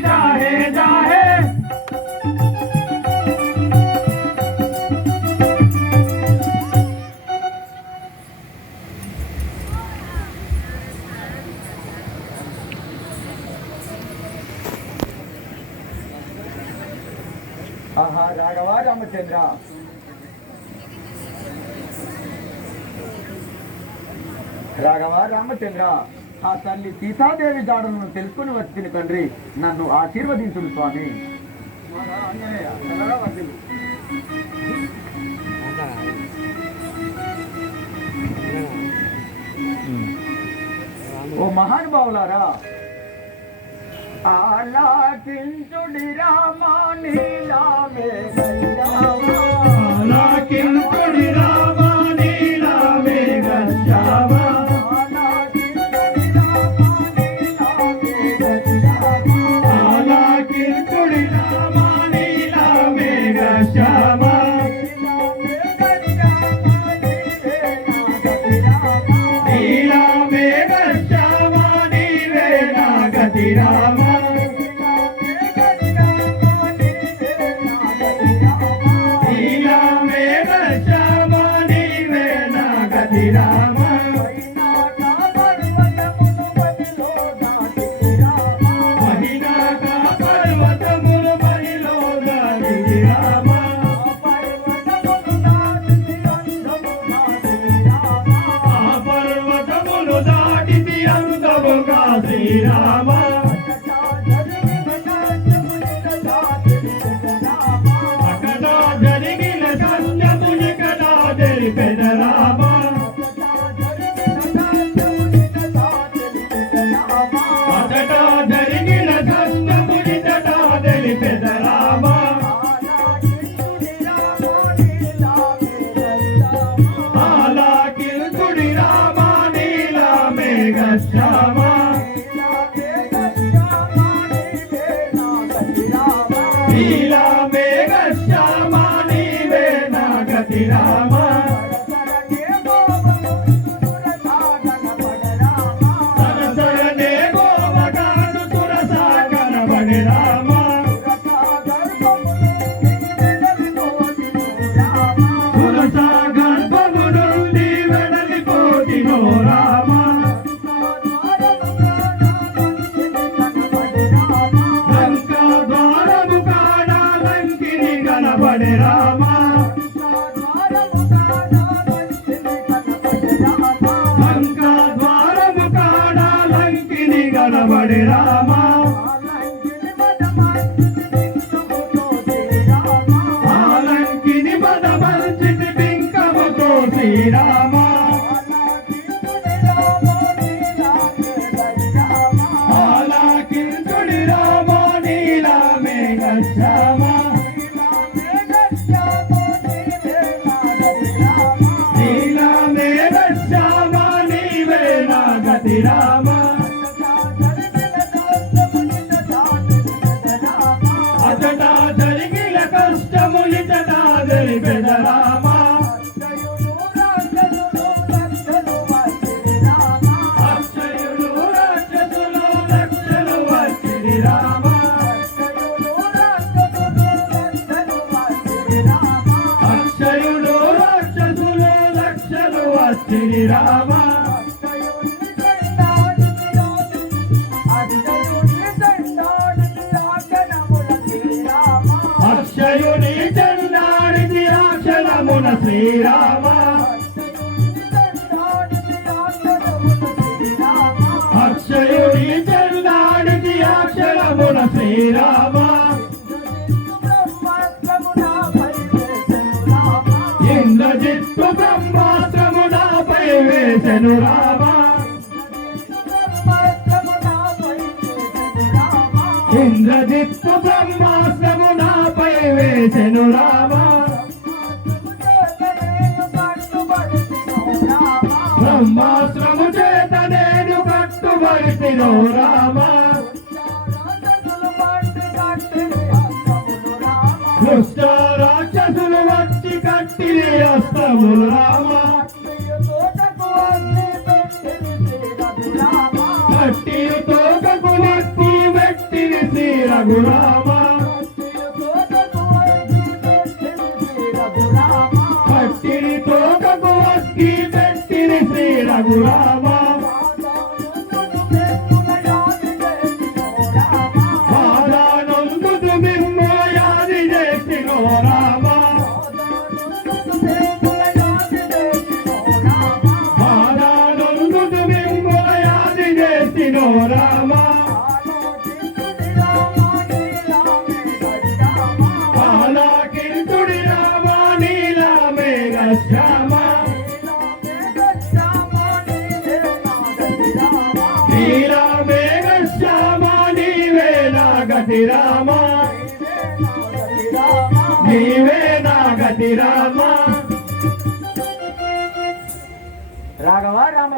जाहे जाहे ఆహా రాఘవ రామచంద్ర రాఘవ రామచంద్ర ఆ తల్లి సీతాదేవి జాడలను తెలుసుకుని వచ్చిన తండ్రి నన్ను ఆశీర్వదించుడు స్వామి. ఓ మహానుభావులారా, ఆలాకించుడి రామా నీలామే ఆలాకించుడి రామా నీలామే గచ్చావా ఆలాకించుడి రామా నీలామే గచ్చావా నీలామే గచ్చావా నీవే నా గతి రామా శ్రీరామ అక్కడ జరిగిన సత్యముని కదా తెలిపెద రామ అక్కడ జరిగిన సత్యముని కదా తెలిపెద రామ ఆలాకించుడి రామ నీలామే గచ్చామ నీలామే గచ్చామ నీవే నా గతి రామ సరసరనే గోవగాడు సురసాగర బడి రామ సురసాగర్భము నుండి వెడలిపోతినో రామ కనబడే రామ లంకా ద్వారము కాడ లంకిని కనబడే రామ ఆ లంకిని బదమల్చితి బింకముతో శ్రీరామ ఆలాకించుడి రామ నీలామే గచ్చామ రామ అతడా జరిగిన కష్టము ఇతడా తెలిపెద రామ అక్షయులు రాక్షసులు లక్షలు వచ్చిరి రామ అక్షయులు రాక్షసులు లక్షలు వచ్చిరి రామ అక్షయుని చండాడిది రాక్షణమున శ్రీరామ అక్షయుని చండాడిది రాక్షణమున శ్రీరామ ఇంద్రజిత్తు బ్రహ్మాస్త్రము నాపై వేసెను రామ ఇంద్రజిత్తు బ్రహ్మాస్త్రము నాపై వేసెను రామ బ్రహ్మాస్త్రము చేత నేను కట్టుబడితినో రామ దుష్ట రాక్షసులు వచ్చి కట్టిని అస్తములు రామ కట్టి తోకకు నెత్తి పెట్టిని శ్రీరామ రఘురామ పట్టిని తోకకు అక్కి పెట్టిని శ్రీ రఘురామ పాదానందుదు మిమ్ము యాది చేసినో రామ పాదానందుదు మిమ్ము యాది చేసినో రామ పాలాకింతుడి రామ నీలా మేఘ శ్యామ నీలా మేఘ శ్యామ నీవే నా గతి రామ నీవే నా గతి రామ రాఘవ రామ